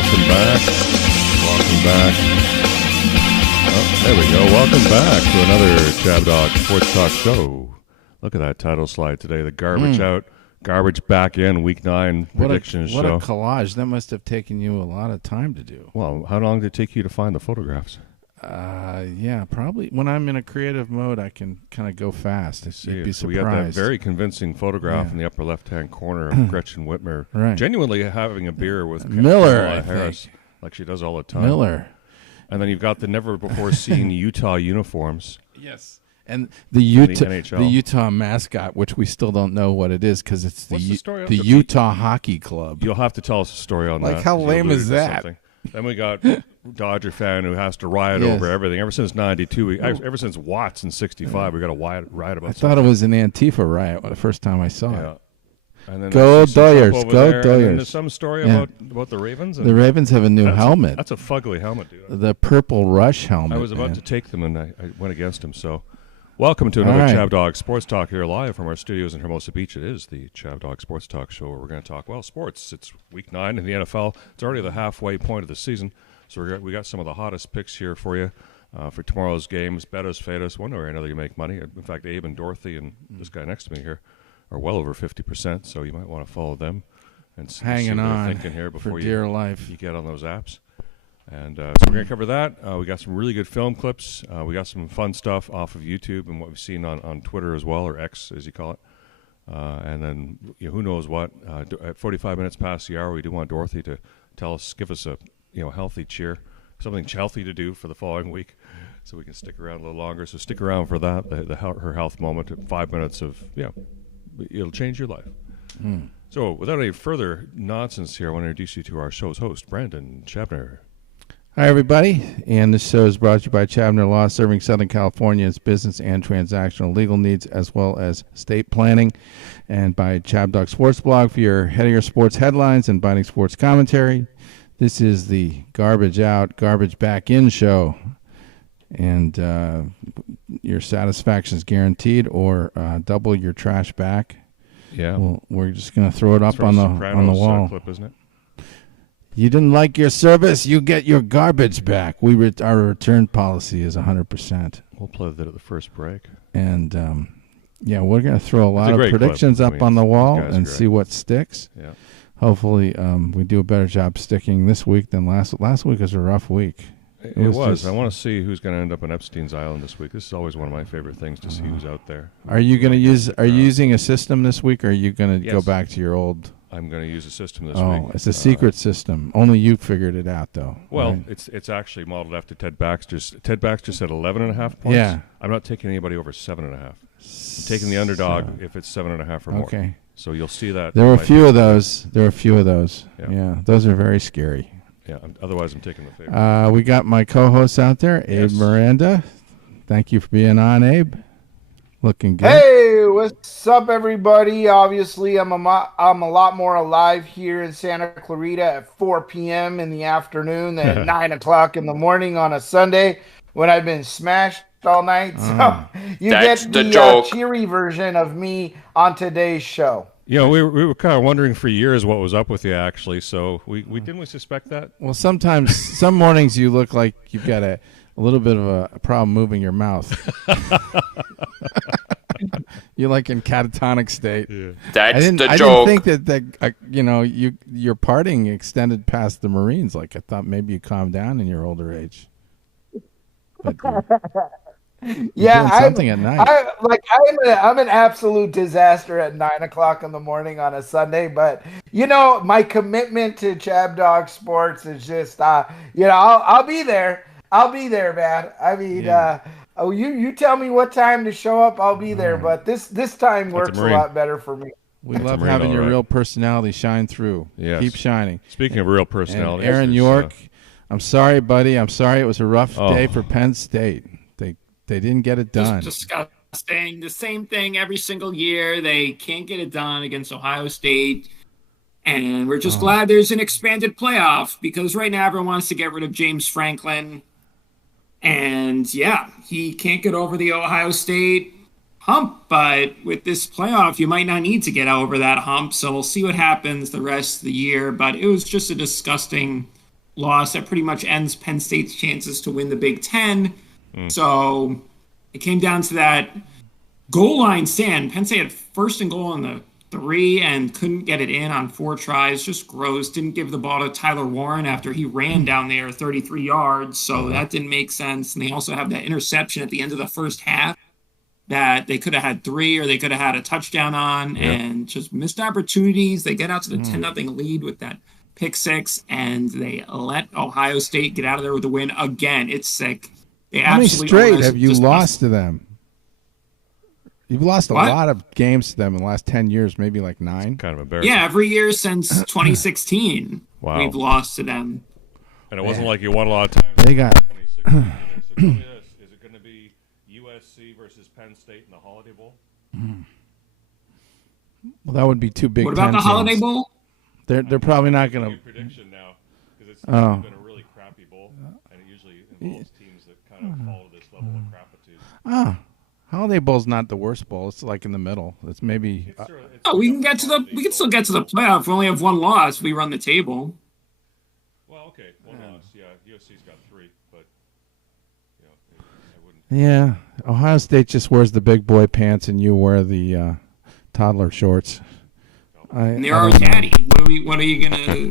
welcome back. Welcome back. Oh, there we go. Welcome back to another Chab Dog Sports Talk show. Look at that title slide today. The garbage out, garbage back in, week 9 predictions show. What a collage. That must have taken you a lot of time to do. Well, how long did it take you to find the photographs? Yeah, probably. When I'm in a creative mode, I can kind of go fast. You'd be surprised. We got that very convincing photograph in the upper left-hand corner of Gretchen Whitmer, genuinely having a beer with Miller Harris, like she does all the time. Miller. And then you've got the never-before-seen Utah uniforms. Yes. And the Utah mascot, which we still don't know what it is because it's the Utah Hockey Club. You'll have to tell us a story on that. Like, how lame is that? Then we got Dodger fan who has to riot over everything. Ever since 92, ever since Watts in 65, we got to riot about I thought it was an Antifa riot the first time I saw it. And then go Doyers, go Doyers. And then there's some story about the Ravens. The Ravens have a new helmet. That's a fugly helmet, dude. The Purple Rush helmet. I was about to take them, and I went against them. So welcome to another Chab Dog Sports Talk here live from our studios in Hermosa Beach. It is the Chab Dog Sports Talk show where we're going to talk, sports. It's week 9 in the NFL. It's already the halfway point of the season. So we got some of the hottest picks here for you for tomorrow's games. Bet us, fade us. One way or another, you make money. In fact, Abe and Dorothy and this guy next to me here are well over 50%, so you might want to follow them and see what they're thinking here before you get on those apps. And so we're going to cover that. We got some really good film clips. We got some fun stuff off of YouTube and what we've seen on Twitter as well, or X as you call it. And then who knows what. At 45 minutes past the hour, we do want Dorothy to give us a healthy cheer, something healthy to do for the following week, so we can stick around a little longer. So stick around for that, her health moment. 5 minutes of it'll change your life. So without any further nonsense here, I want to introduce you to our show's host, Brandon Chabner. Hi, everybody, and this show is brought to you by Chabner Law, serving Southern California's business and transactional legal needs, as well as estate planning, and by Chab Dog Sports Blog for your head of your sports headlines and biting sports commentary. This is the garbage out, garbage back in show, and your satisfaction is guaranteed, or double your trash back. Yeah, we're just going to throw it up on the wall. Clip, isn't it? You didn't like your service, you get your garbage back. Our return policy is 100%. We'll play that at the first break. And we're going to throw a lot of predictions up on the wall and see what sticks. Yeah. Hopefully, we do a better job sticking this week than last. Last week was a rough week. It was. I want to see who's going to end up on Epstein's Island this week. This is always one of my favorite things to see who's out there. Are you going to use? Are you using a system this week, or are you going to go back to your old? I'm going to use a system this week. Oh, it's a secret system. Only you figured it out, though. Well, right? it's actually modeled after Ted Baxter's. Ted Baxter said 11.5 points. Yeah. I'm not taking anybody over 7.5. I'm taking the underdog if it's 7.5 or more. Okay. So you'll see that. There were a few of those. Yeah, those are very scary. Yeah. Otherwise, I'm taking the favorite. We got my co-hosts out there, Abe Miranda. Thank you for being on, Abe. Looking good. Hey, what's up, everybody? Obviously, I'm a lot more alive here in Santa Clarita at 4 p.m. in the afternoon than 9 o'clock in the morning on a Sunday when I've been smashed all night. So you get the cheery version of me on today's show. We were kind of wondering for years what was up with you, actually. So we didn't we suspect that? Well, sometimes some mornings you look like you've got a little bit of a problem moving your mouth. You're like in catatonic state. Yeah. That's the joke. I didn't think that your partying extended past the Marines. Like, I thought maybe you calmed down in your older age. But, yeah, something at night. I'm an absolute disaster at 9 o'clock in the morning on a Sunday. But my commitment to Chab Dog Sports is just I'll be there. I'll be there, man. I mean, you tell me what time to show up, I'll be there. But this time works a lot better for me. We love having your real personality shine through. Yes. Keep shining. Speaking of real personality, Aaron York, I'm sorry, buddy. I'm sorry it was a rough day for Penn State. They didn't get it done. Just disgusting. The same thing every single year. They can't get it done against Ohio State. And we're just glad there's an expanded playoff because right now everyone wants to get rid of James Franklin. And, he can't get over the Ohio State hump. But with this playoff, you might not need to get over that hump. So we'll see what happens the rest of the year. But it was just a disgusting loss that pretty much ends Penn State's chances to win the Big Ten. So it came down to that goal line stand. Penn State had first and goal on the 3 and couldn't get it in on 4 tries. Just gross. Didn't give the ball to Tyler Warren after he ran down there 33 yards. So that didn't make sense. And they also have that interception at the end of the first half that they could have had 3 or they could have had a touchdown on, and just missed opportunities. They get out to the 10-0 lead with that pick 6, and they let Ohio State get out of there with a win again. It's sick. How many straight have you lost to them? You've lost a lot of games to them in the last 10 years, maybe like 9. Kind of embarrassing. Yeah, every year since 2016, we've lost to them. And it wasn't like you won a lot of times. They got. So tell me this: is it going to be USC versus Penn State in the Holiday Bowl? Well, that would be 2 Big Ten. What about the Holiday Bowl? They're probably not going to. Prediction now, because it's been a really crappy bowl, and it usually involves teams that kind of follow this level of crapitude. Holiday Bowl's not the worst bowl. It's like in the middle. It's maybe. We can still get to the playoff. We only have 1 loss. We run the table. Well, okay, 1 loss. Yeah, USC's got 3, but I wouldn't. Yeah, Ohio State just wears the big boy pants, and you wear the toddler shorts. And they're our daddy.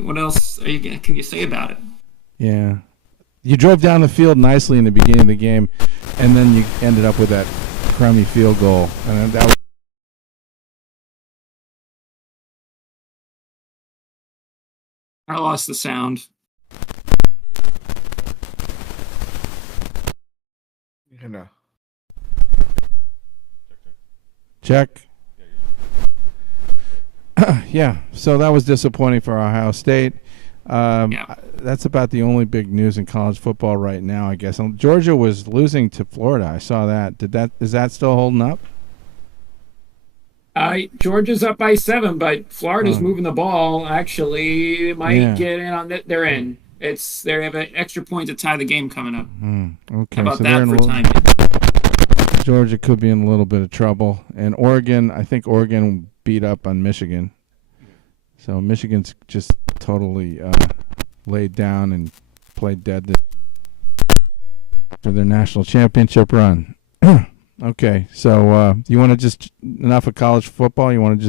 What else can you say about it? Yeah, you drove down the field nicely in the beginning of the game, and then you ended up with that crummy field goal, and that was. I lost the sound. Check. Yeah, so that was disappointing for Ohio State. That's about the only big news in college football right now, I guess. Georgia was losing to Florida. I saw that. Is that still holding up? Georgia's up by 7, but Florida's moving the ball. Actually, might get in on it. They're in. They have an extra point to tie the game coming up. Okay, How about so that for timing? Georgia could be in a little bit of trouble, and Oregon. I think Oregon beat up on Michigan. So Michigan's just totally laid down and played dead for their national championship run. Okay, so you want to just enough of college football? You want to just